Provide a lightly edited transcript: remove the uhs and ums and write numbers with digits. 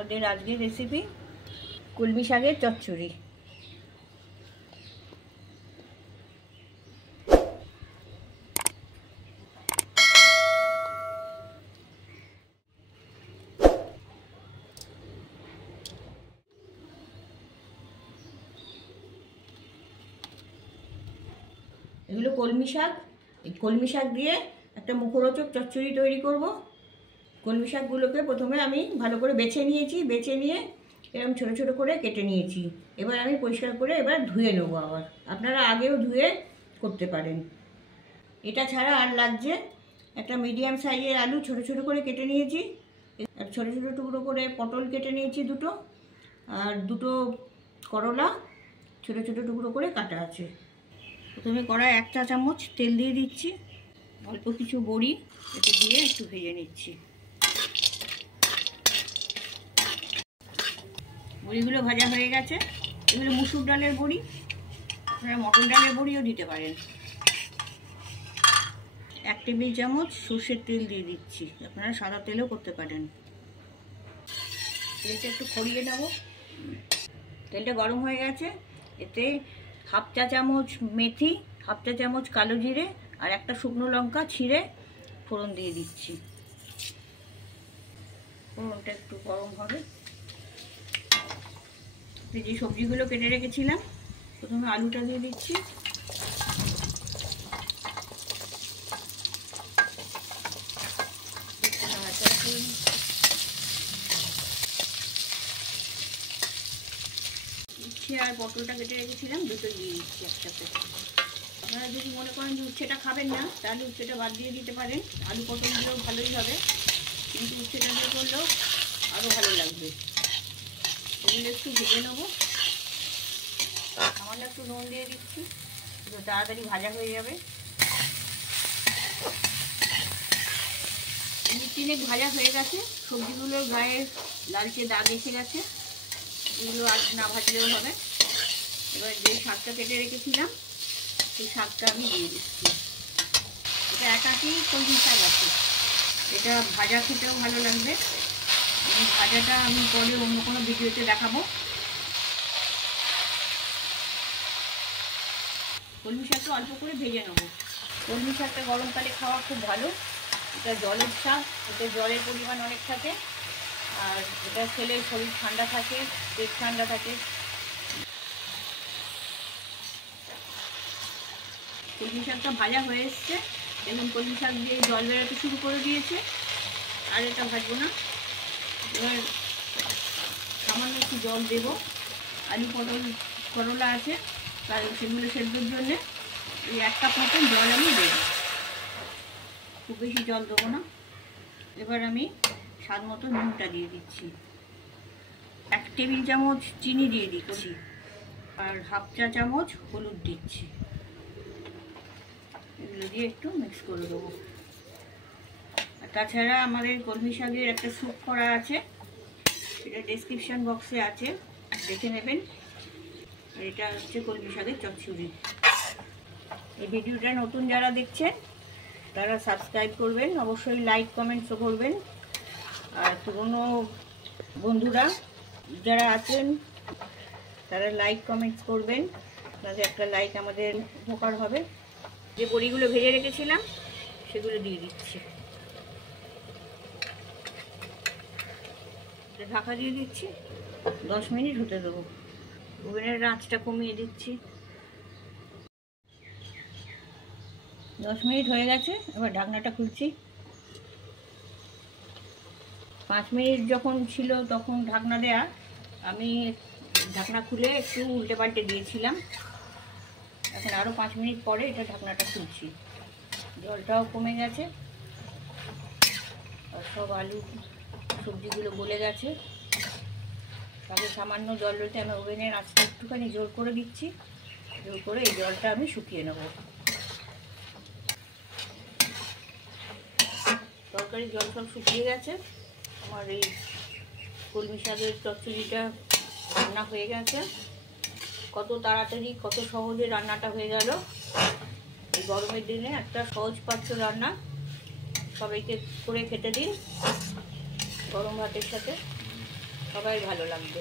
আমাদের আজকের রেসিপি কলমি শাকের চচ্চড়ি। এগুলো কলমি শাক। এই কলমি শাক দিয়ে একটা মুখরোচক চচ্চড়ি তৈরি করব। কলমি শাকগুলোকে প্রথমে আমি ভালো করে বেছে নিয়েছি, বেছে নিয়ে এরকম ছোটো ছোটো করে কেটে নিয়েছি। এবার আমি পরিষ্কার করে এবার ধুয়ে নেবো। আবার আপনারা আগেও ধুয়ে করতে পারেন। এটা ছাড়া আর লাগছে একটা মিডিয়াম সাইজের আলু ছোটো ছোটো করে কেটে নিয়েছি, ছোটো ছোটো টুকরো করে পটল কেটে নিয়েছি দুটো, আর দুটো করলা ছোটো ছোটো টুকরো করে কাটা আছে। প্রথমে কড়ায় 1 চা চামচ তেল দিয়ে দিচ্ছি, অল্প কিছু বড়ি এতে দিয়ে একটু ভেজে নিচ্ছি। বড়িগুলো ভাজা হয়ে গেছে। এগুলো মুসুর ডালের বড়ি, আপনারা মটর ডালের বড়িও দিতে পারেন। 1 টেবিল চামচ সর্ষের তেল দিয়ে দিচ্ছি, আপনারা সাদা তেলও করতে পারেন। তেলটা একটু খড়িয়ে নেব। তেলটা গরম হয়ে গেছে। এতে 1/2 চা চামচ মেথি, 1/2 চা চামচ কালো জিরে আর একটা শুকনো লঙ্কা ছিঁড়ে ফোড়ন দিয়ে দিচ্ছি। ফোড়নটা একটু গরম হবে। যে সবজিগুলো কেটে রেখেছিলাম, প্রথমে আলুটা দিয়ে দিচ্ছি। আর পটলটা কেটে রেখেছিলাম, দুটো দিয়ে দিচ্ছি একসাথে। আপনারা যদি মনে করেন যে উচ্ছেটা খাবেন না, তাহলে উচ্ছেটা বাদ দিয়ে দিতে পারেন। আলু পটলগুলো ভালোই হবে, কিন্তু উচ্ছেটা দিয়ে করলেও আরও ভালো লাগবে। এগুলো একটু ভেজে নেবো। সামান্য একটু নুন দিয়ে দিচ্ছি, তাড়াতাড়ি ভাজা হয়ে যাবে। মিনিট ভাজা হয়ে গেছে। সবজিগুলোর গায়ে লালচে দাগ এসে গেছে, এগুলো আর না ভাজলেও হবে। এবার যে শাকটা কেটে রেখেছিলাম সেই শাকটা আমি দিয়ে দিচ্ছি। এটা একাকি কলমি শাক আছে, এটা ভাজা খেতেও ভালো লাগবে। এবং ভাজাটা আমি পরে অন্য কোনো ভিডিওতে দেখাবো। কলমি শাকটা অল্প করে ভেজে নেবো। কলমি শাকটা গরমকালে খাওয়া খুব ভালো। এটা জলের শাক, এতে জলের পরিমাণ অনেক থাকে, আর এটা খেলে শরীর ঠান্ডা থাকে, পেট ঠান্ডা থাকে। কলমি শাকটা ভাজা হয়ে এসছে, এবং কলমি শাক দিয়ে জল বেরোতে শুরু করে দিয়েছে। আর এটা ভাজবো না। এবার সামান্য একটু জল দেব। আলু পটল করলা আছে, তার সেগুলো সেদ্ধর জন্যে এই 1 কাপ মতন জল আমি দেব। খুব বেশি জল দেবো না। এবার আমি স্বাদ মতো নুনটা দিয়ে দিচ্ছি। 1 টেবিল চামচ চিনি দিয়ে দিচ্ছি, আর 1/2 চা চামচ হলুদ দিচ্ছি। এগুলো দিয়ে একটু মিক্স করে দেবো। আর তাছাড়া আমাদের কলমি শাকের একটা স্যুপ করা আছে, সেটা ডেসক্রিপশন বক্সে আছে, দেখে নেবেন। এটা হচ্ছে কলমি শাকের চচ্চড়ি। এই ভিডিওটা নতুন যারা দেখছেন তারা সাবস্ক্রাইব করবেন, অবশ্যই লাইক কমেন্টসও করবেন। আর পুরনো বন্ধুরা যারা আছেন তারা লাইক কমেন্টস করবেন, তাদের একটা লাইক আমাদের উপকার হবে। যে বড়িগুলো ভেজে রেখেছিলাম সেগুলো দিয়ে দিচ্ছি। ঢাকা দিয়ে দিচ্ছি, 10 মিনিট হতে দেবো। ওভেনের আঁচটা কমিয়ে দিচ্ছি। 10 মিনিট হয়ে গেছে। এবার ঢাকনাটা খুলছি। 5 মিনিট যখন ছিল তখন ঢাকনা দেয়া, আমি ঢাকনা খুলে একটু উল্টে পাল্টে দিয়েছিলাম। এখন আরও 5 মিনিট পরে এটা ঢাকনাটা খুলছি। জলটাও কমে গেছে, আর সব আলু সবজিগুলো গলে গেছে। তাহলে সামান্য জল রয়েছে, আমি ওভেনের আঁচটা একটুখানি জোর করে দিচ্ছি। জোর করে এই জলটা আমি শুকিয়ে নেব। তরকারি জল সব শুকিয়ে গেছে। আমার এই কলমি শাকের চচ্চড়িটা রান্না হয়ে গেছে। কত তাড়াতাড়ি, কত সহজে রান্নাটা হয়ে গেল। এই গরমের দিনে একটা সহজ পাচ্য রান্না, সবাইকে করে খেতে দিন গরম ভাতের সাথে। সবাই ভালো লাগবে।